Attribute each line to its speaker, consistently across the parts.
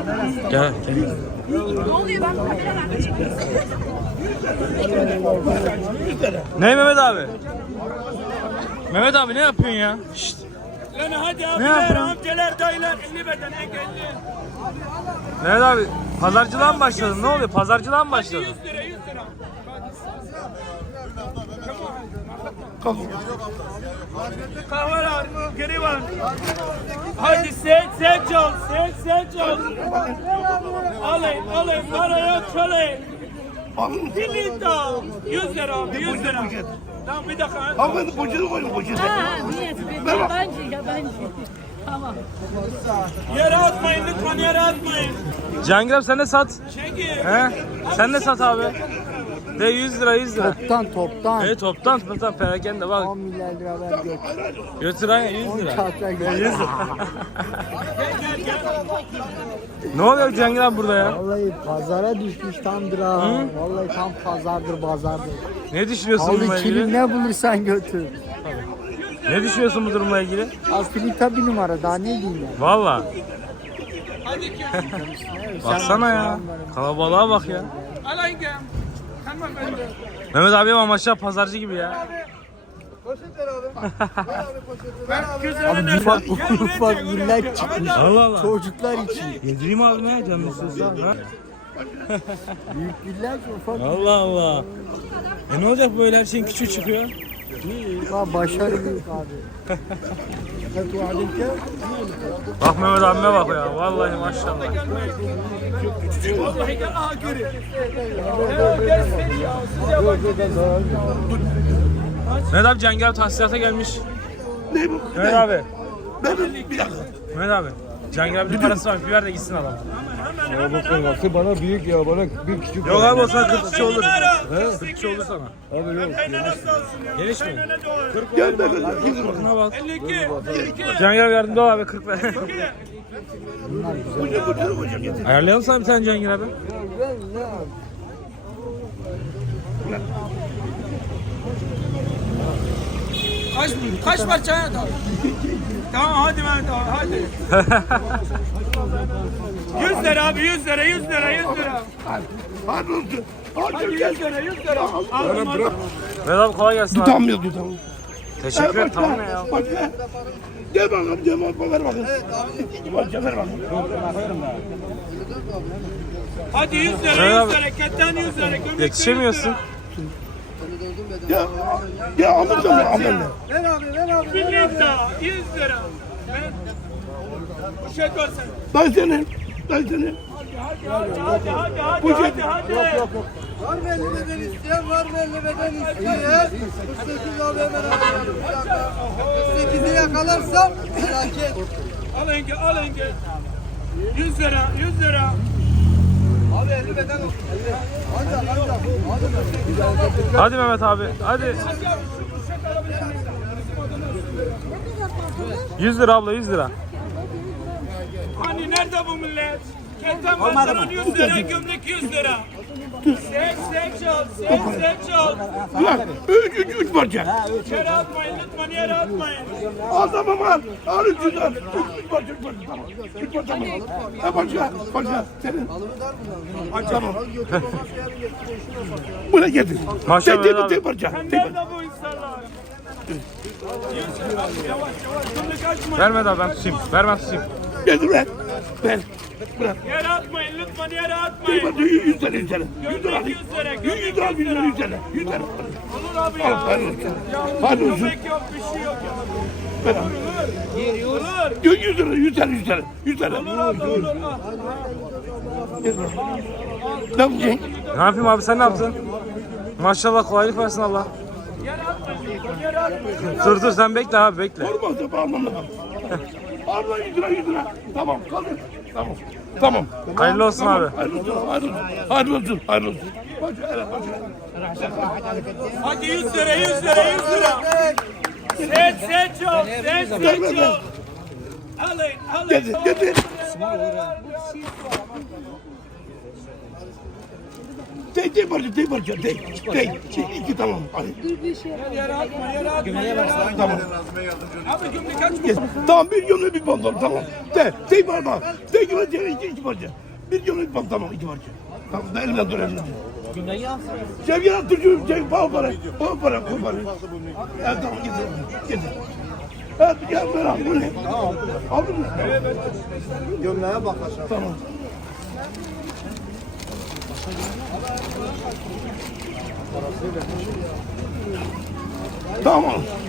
Speaker 1: Gel.
Speaker 2: Ne oluyor ben kameralarda çekiyorum.
Speaker 1: Ne Mehmet abi? Mehmet abi ne yapıyorsun ya? Şşt.
Speaker 3: Lan hadi
Speaker 1: Ne
Speaker 3: abiler,
Speaker 1: yapıyorsun?
Speaker 3: amcalar, dayılar, ünlü beden engelli.
Speaker 1: Mehmet abi pazarcılığa mı başladın? Ne oluyor? Pazarcılığa mı başladın?
Speaker 3: 100 lira, 100 lira. Kahveler, geri var. Hadi sen çal. Alayım, paraya çalayım. 1 lira. 100 lira abi, 100 lira. Lan bir dakika.
Speaker 4: Abi poşeti koyun poşeti.
Speaker 2: Yabancı. Tamam.
Speaker 3: Yere atmayın lütfen, yere atmayın.
Speaker 1: Cihangir abi sen de sat.
Speaker 3: Çekil.
Speaker 1: He? Sen de sat abi. De 100 lira 100 lira.
Speaker 5: Toptan.
Speaker 1: Evet toptan perakende bak.
Speaker 5: 10 milyar lira ver götür.
Speaker 1: Götür aynen 100 lira.
Speaker 5: Kağıtlar götür.
Speaker 1: 100 lira. Ne oluyor Cihangir abi burada ya?
Speaker 5: Vallahi pazara düşmüş tamdır ha. Vallahi tam pazardır.
Speaker 1: Ne düşünüyorsun bununla
Speaker 5: Al
Speaker 1: ilgili?
Speaker 5: kilim ne bulursan götür.
Speaker 1: Ne düşünüyorsun bu durumla ilgili?
Speaker 5: Aslında bir numara daha ne diyeyim ya.
Speaker 1: Valla. Baksana ya. Kalabalığa bak ya.
Speaker 3: Alayım. Tamam ben de.
Speaker 1: Mehmet abi ama maşallah pazarcı gibi ya.
Speaker 5: Abi ufak millet çıkmış.
Speaker 1: Allah Allah.
Speaker 5: Çocuklar için.
Speaker 1: Yedireyim abi ne canım istiyorsan. Ha?
Speaker 5: Büyük millet ufak.
Speaker 1: Allah Allah. Ne olacak böyle her şeyin küçüğü çıkıyor?
Speaker 5: Başarı büyük abi.
Speaker 1: Bak Mehmet abime bak ya. Vallahi maşallah.
Speaker 3: Vallahi gel aha görün. Göster ya. Size bak.
Speaker 1: Mehmet abi Cihangir abi tahsisata gelmiş.
Speaker 4: Ne bu?
Speaker 1: Mehmet abi.
Speaker 4: Bir dakika.
Speaker 1: Mehmet abi. Cihangir abi bir parası var. Bir ver de gitsin adam.
Speaker 6: Ya bakın nasıl bana büyük ya bana bir küçük.
Speaker 1: Yok abi o sana 40 kişi olur. 40 kişi olur sana.
Speaker 6: Abi yok.
Speaker 1: Geniş mi?
Speaker 4: Gel ben.
Speaker 1: Kırkına bak.
Speaker 3: 52.
Speaker 1: Cihangir abi yardımcı ol abi 40 ver. Ayarlayalım sana bir tane Cihangir abi.
Speaker 3: Kaç parçaya da? Tamam hadi Mehmet abi hadi. 100 lira abi 100 lira 100 lira 100 lira.
Speaker 4: Hadi olsun.
Speaker 3: Hadi 100 lira 100 lira. Aldım aldım.
Speaker 1: Mehmet abi kolay gelsin abi.
Speaker 4: Tutamıyor tutamıyor.
Speaker 1: Teşekkür ederim. Tamam ne ya?
Speaker 4: Bak be. Gel bakalım gel bakalım ver bakalım. Bak ver bakalım.
Speaker 3: Hadi 100
Speaker 1: Evet
Speaker 3: lira
Speaker 1: abi.
Speaker 3: 100 lira. Ketten 100 lira. Gömlekten 100
Speaker 1: Yetişemiyorsun.
Speaker 3: lira.
Speaker 4: Ya alırsan ya alırsan.
Speaker 3: 1 lira 100 lira. Poşet versene.
Speaker 4: Dayı senin. Dayı senin.
Speaker 3: Hadi.
Speaker 7: Var mı 50 beden isteyen? Var mı 50 beden isteyen? 48 abi hemen alıyorum. 48'i yakalarsam sakin.
Speaker 3: Al yenge. 100 lira 100 lira.
Speaker 7: Abi 50 beden olsun. Ancak.
Speaker 1: Hadi Mehmet abi. Hadi. 100 lira abla 100 lira.
Speaker 3: Hani nerede bu millet? Ketten pantolon 100 lira, gömlek 100 lira. Sen çal.
Speaker 4: Ulan üç parça.
Speaker 3: Yere atmayın lütfen, yere atmayın.
Speaker 4: Al tamam al. Al 300 al. 3 parça tamam. 3 parça tamam. Ha başka. Senin. Tamam. Buna getir.
Speaker 1: Maşallah abi.
Speaker 4: Tek parça.
Speaker 3: Sen
Speaker 4: Tek parça.
Speaker 3: nerede bu insanlar? 100 lira. Yavaş. Gömlek açmayın.
Speaker 1: Verme abi ben tutayım. Ver ben tutayım.
Speaker 4: Getir ver. Ver. Bırak.
Speaker 3: Yere atmayın lütfen, yere
Speaker 4: Tek
Speaker 3: atmayın.
Speaker 4: parça 100 tane 100 tane. 100
Speaker 3: Gömlek
Speaker 4: tane.
Speaker 3: 100 lira,
Speaker 4: 100
Speaker 3: gömlek
Speaker 4: lira
Speaker 3: 100
Speaker 4: 100 lira
Speaker 3: lira.
Speaker 4: 100 tane. 100 tane.
Speaker 3: Olur abi
Speaker 4: Al
Speaker 3: ya.
Speaker 4: hadi olsun. Hadi olsun.
Speaker 3: Gömlek yok, bir şey yok ya.
Speaker 4: Ver.
Speaker 3: Olur.
Speaker 4: 100 lira 100 tane 100 tane. 100 tane.
Speaker 3: Olur abi, olur. Al.
Speaker 4: Ne yapacaksın?
Speaker 1: Ne yapayım abi sen ne yaptın? Maşallah kolaylık versin Allah.
Speaker 3: Yere atmayın, yere atmayın.
Speaker 1: Dur sen bekle abi bekle.
Speaker 4: Olmaz da almam lazım. Al lan 100 lira 100 lira. Tamam kaldır. Tamam.
Speaker 1: Hayırlı olsun abi.
Speaker 4: Hayırlı olsun. Başka.
Speaker 3: Hadi 100 lira 100 lira 100 lira. Sen çal. Alın.
Speaker 4: Getir. Tek parça. İki tamam. Hadi. Tamam.
Speaker 3: Abi gömlek aç.
Speaker 4: Tamam bir gömlek bir pantolon tamam. Tek parça. Tek gömlek iki parça. Bir gömlek bir pantolon tamam iki parça. Tamam da elimden dur elimden. Sevgili Atatürk'üm para. Evet tamam getir. Evet gel ver abi bu ne? Aldın mı?
Speaker 7: Gömleğe bak aşağı.
Speaker 4: Tamam. Tamam.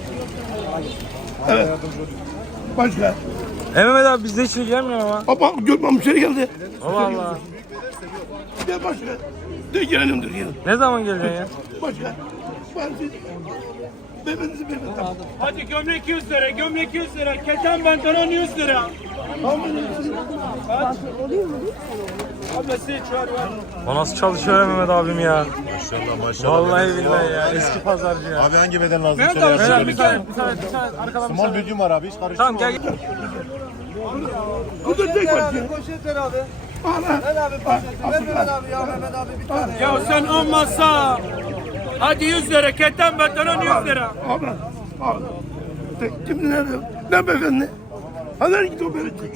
Speaker 4: Evet. Başka.
Speaker 1: Mehmet abi bizde hiç ilgilenmiyor ama.
Speaker 4: Bak görmem müşteri geldi.
Speaker 1: Allah Allah.
Speaker 4: Gel başka. De gelelimdir gelin.
Speaker 1: Ne zaman geliyorsun ya?
Speaker 4: Başka. Beyefendisi tamam.
Speaker 3: Hadi gömlek 100 lira, gömlek 100 lira, keten pantolon 100 lira.
Speaker 4: Tamam.
Speaker 3: Abla size çağır var.
Speaker 1: O nasıl çalışıyor Mehmet abim ya?
Speaker 6: Maşallah.
Speaker 1: Vallahi billahi ya. Eski pazarcı ya.
Speaker 6: Abi hangi beden lazım?
Speaker 3: Mehmet
Speaker 6: Söyle
Speaker 3: abi,
Speaker 6: ya.
Speaker 1: Mehmet abi bir tane arkadan bir
Speaker 6: Small
Speaker 1: tane.
Speaker 6: medium var abi hiç karıştırma.
Speaker 1: Tamam gel.
Speaker 4: Bu da tek parça.
Speaker 7: Poşet ver abi.
Speaker 4: Ana.
Speaker 7: Ver abi poşeti. Ver Mehmet abi ya Mehmet abi bir tane.
Speaker 3: Ya sen olmazsa. Hadi 100 lira, keten pantolon 100 lira.
Speaker 4: Abi. Kim nerede? Ne beyefendi? Hadi git o beyefendi.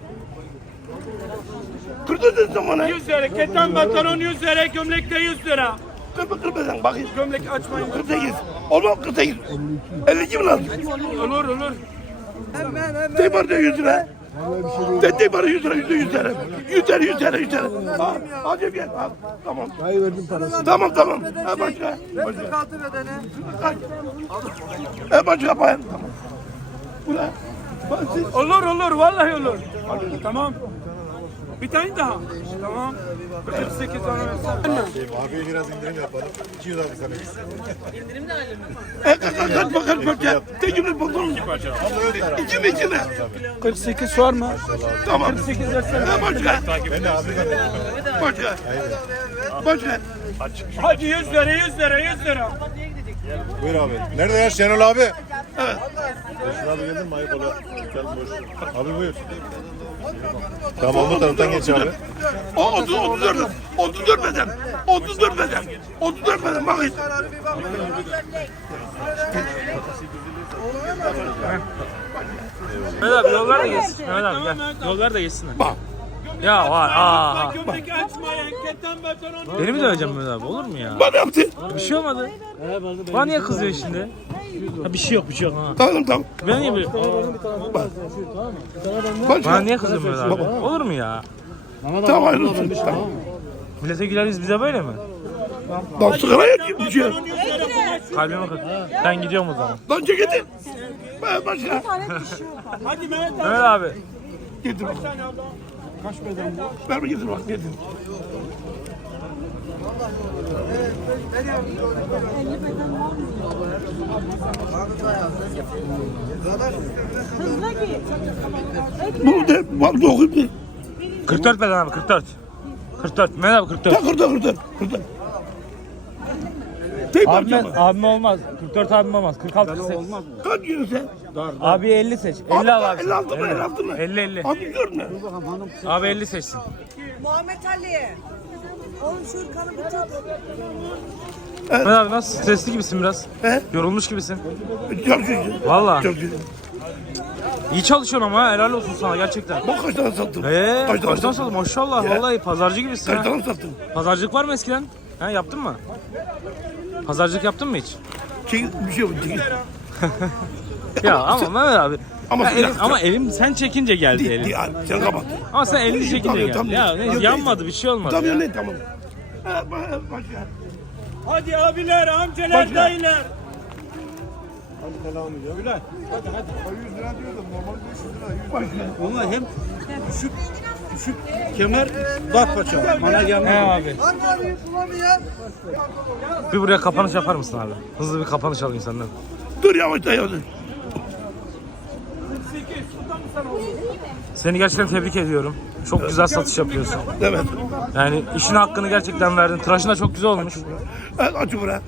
Speaker 4: Kırdı dedin bana.
Speaker 3: 100 lira, keten pantolon 100 lira, gömlek de 100 lira.
Speaker 4: Kırmadan bakayım.
Speaker 3: Gömlek açmayın.
Speaker 4: 48. Olmaz 48. 52 mi lazım?
Speaker 3: Olur.
Speaker 7: Hemen.
Speaker 4: Tek parça 100 lira. Tek parça 100 lira. 100 lira. 100 lira. Hadi gel. Tamam.
Speaker 5: Dayı verdim parası.
Speaker 4: Tamam. Ha başka.
Speaker 7: Ver kartı bedeni.
Speaker 4: Başka bayan. Tamam. Bu ne?
Speaker 3: Olur, vallahi olur. Tamam. Bir tane daha. Tamam. 48 tane versene.
Speaker 6: Abi biraz indirim yapalım. 200 abi sana.
Speaker 4: Kaç parça? Tek cümle pantolon. 2 parça. 2 mi 2 mi?
Speaker 3: 48 var mı?
Speaker 4: Tamam.
Speaker 3: 48 versene.
Speaker 4: Başka.
Speaker 6: Ben de abi.
Speaker 4: Başka.
Speaker 3: Hadi 100 lira, 100 lira.
Speaker 6: Buyur abi. Nerede ya Şenol abi? Evet. Şenol abi geldin mi? Ayıp oluyor. Gel boş. Abi buyur. Tamam bu taraftan geç abi.
Speaker 4: 34 beden. 34 beden. Bakın.
Speaker 1: Mehmet abi yollar da geçsin. Mehmet abi gel. Yollar da geçsinler.
Speaker 4: Bak.
Speaker 1: Ya var. Aa.
Speaker 3: Gömlek açmayın, keten pantolon.
Speaker 1: Beni mi döveceğim Mehmet abi? Olur mu ya?
Speaker 4: Bana yaptı.
Speaker 1: Bir şey olmadı. Bana niye kızıyor şimdi? Ha, bir şey yok ha.
Speaker 4: Tamam.
Speaker 1: Ben niye böyle? Bana niye kızıyor Mehmet abi? Olur mu ya?
Speaker 4: Tamam ayrılsın. Tamam.
Speaker 1: Millete güleriz bize böyle mi?
Speaker 4: Lan sigara yakıyor bir şey.
Speaker 1: Kalbime kır. Ben gidiyorum o zaman.
Speaker 4: Lan ceketi. Başka.
Speaker 3: Hadi Mehmet abi.
Speaker 1: Mehmet abi.
Speaker 4: Getir bak. Kaç beden bu? Ver getir bak getir. Bu de var dokuz.
Speaker 1: 44 beden abi 44. 44. Mehmet abi 44.
Speaker 4: Kırdı. Tek parça mı?
Speaker 1: Abim olmaz. 44 abim olmaz. 46 seç.
Speaker 4: Kaç yiyorsun sen?
Speaker 1: Abi 50 seç. 50 al abi.
Speaker 4: 56 mı? 56 mı?
Speaker 1: 50.
Speaker 4: Abi gör ne?
Speaker 1: Abi 50 seçsin.
Speaker 2: Muhammed Ali. Oğlum şu ırkanı bir tut.
Speaker 1: Mehmet abi nasıl? Stresli gibisin biraz.
Speaker 4: He?
Speaker 1: Yorulmuş gibisin.
Speaker 4: Çok güzel.
Speaker 1: Valla.
Speaker 4: Çok güzel.
Speaker 1: İyi çalışıyorsun ama ha. Helal olsun sana gerçekten.
Speaker 4: Bak kaç tane sattım.
Speaker 1: Kaçtan sattın maşallah.
Speaker 4: Ya.
Speaker 1: Vallahi pazarcı gibisin
Speaker 4: Kaç
Speaker 1: ha.
Speaker 4: tane sattım.
Speaker 1: Pazarcılık var mı eskiden? Ha yaptın mı? Pazarcılık yaptın mı hiç?
Speaker 4: Bir şey yok.
Speaker 1: Ya ama Mehmet abi.
Speaker 4: Ama
Speaker 1: Ya
Speaker 4: bir
Speaker 1: elim, ama elim sen çekince geldi elim.
Speaker 4: Sen kapat.
Speaker 1: Ama sen elini çekince
Speaker 4: Tamam,
Speaker 1: geldi.
Speaker 4: tamam.
Speaker 1: Ya neyse,
Speaker 4: Yok,
Speaker 1: yanmadı bir şey olmadı
Speaker 4: Tamam
Speaker 1: ya.
Speaker 4: ne tamam. Başka.
Speaker 3: Hadi abiler, amcalar,
Speaker 4: Başka.
Speaker 3: dayılar.
Speaker 8: Ona hem düşük kemer dar paça. Bana gelmez.
Speaker 1: He abi.
Speaker 7: Var mı abi? Bulamayan.
Speaker 1: Bir buraya kapanış yapar mısın abi? Hızlı bir kapanış alayım senden.
Speaker 4: Dur yavaş da yavaş.
Speaker 1: Seni gerçekten tebrik ediyorum. Çok güzel satış yapıyorsun.
Speaker 4: Evet.
Speaker 1: Yani işin hakkını gerçekten verdin. Tıraşın da çok güzel olmuş.
Speaker 4: Evet aç buraya.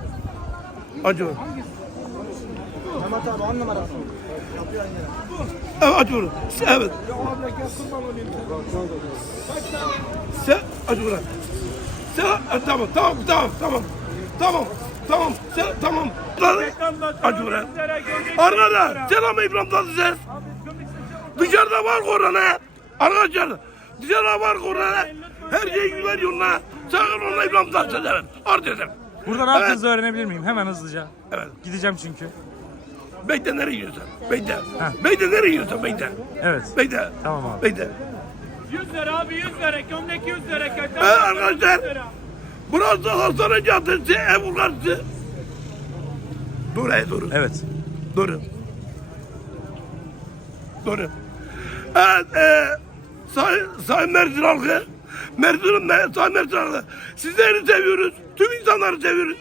Speaker 4: Aç buraya. Evet aç bunu. Evet. Sen aç bunu. Sen tamam. Sen tamam. Aç bunu. Arkada selam İbrahim Tatlıses. Dışarıda var korona. Arkadaşlar dışarıda var korona. Her şey güzel yoluna. Sakın onunla İbrahim Tatlıses evet. Artık
Speaker 1: Burada ne yaptığınızı öğrenebilir miyim? Hemen hızlıca.
Speaker 4: Evet.
Speaker 1: Gideceğim çünkü.
Speaker 4: Bekle nereye gidiyorsun? Bekle. Bekle nereye gidiyorsun? Bekle.
Speaker 1: Evet.
Speaker 4: Bekle.
Speaker 1: Tamam abi.
Speaker 4: Bekle.
Speaker 3: 100 lira abi 100 lira. Gömlek 100 lira.
Speaker 4: Evet arkadaşlar. Burası Hastane Caddesi, ev karşısı. Dur.
Speaker 1: Evet.
Speaker 4: Dur. Evet, Sayın Mersin halkı. Sayın Mersin halkı. Sizleri seviyoruz. Tüm insanları seviyoruz.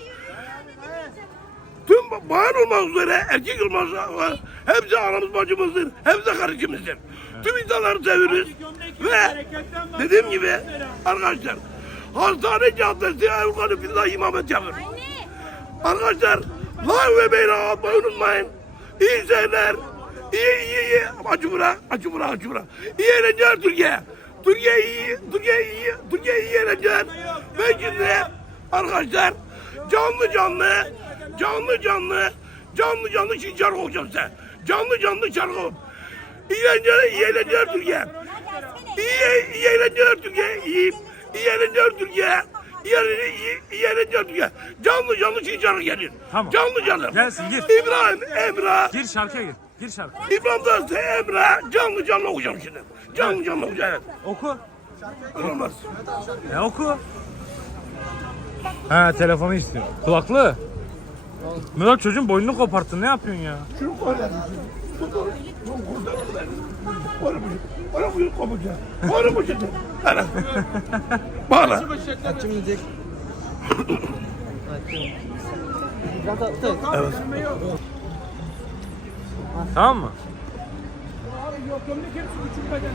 Speaker 4: Tüm bayan olmak üzere, erkek olmak üzere. Hepsi anamız bacımızdır. Hepsi kardeşimizdir. Tüm insanları seviyoruz. Ve dediğim gibi arkadaşlar Hastane Caddesi Evkanı Fillah İmamet yapın. Arkadaşlar like ve beğeni atmayı unutmayın. İyi seyirler. İyi. Açı bura. İyi eğlenceler Türkiye. Türkiye iyi eğlenceler. Ben şimdi arkadaşlar canlı şimdi şarkı okuyacağım size. Canlı şarkı. İyi eğlenceler Türkiye. İyi eğlenceler Türkiye. İyi eğlenceler Türkiye. İyi eğlenceler Türkiye. Canlı şimdi şarkı gelir.
Speaker 1: Tamam.
Speaker 4: Canlı.
Speaker 1: Gelsin, gir.
Speaker 4: İbrahim, Emrah.
Speaker 1: Gir şarkıya gir. Gir şarkı.
Speaker 4: İbrahim Tatlıses, Emrah. Canlı okuyacağım şimdi. Canlı okuyacağım. Evet.
Speaker 1: Oku.
Speaker 4: Olmaz.
Speaker 1: Oku. Ha telefonu istiyor. Kulaklığı. Murat çocuğun boynunu koparttın. Ne yapıyorsun ya?
Speaker 4: Şunu koy ya. Bana buyur kopacak. Bana bu şekilde. Bana.
Speaker 5: Kaçım yiyecek?
Speaker 4: Evet.
Speaker 1: Tamam mı?
Speaker 3: Yok gömlek hepsi küçük beden.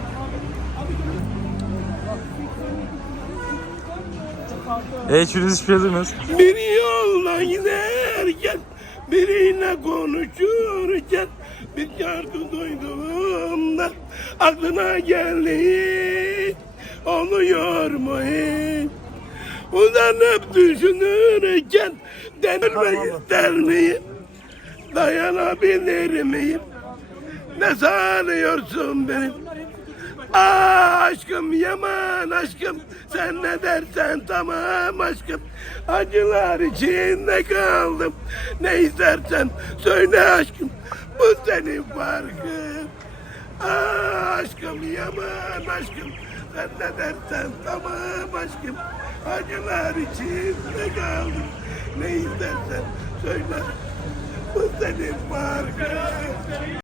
Speaker 1: Hiçbiriniz hiçbir şey duymuyoruz.
Speaker 4: Bir yolda giderken, biriyle konuşurken bir şarkı duyduğumda aklına geldi. Oluyor mu hiç? Uzanıp düşünürken denilmek ister miyim? Dayanabilir miyim? Ne sanıyorsun benim? Aşkım yaman aşkım, sen ne dersen tamam aşkım. Acılar içinde kaldım, ne istersen söyle aşkım. Bu senin farkın. Aşkım yaman aşkım, sen ne dersen tamam aşkım. Acılar içinde kaldım, ne istersen söyle. Bu senin farkın.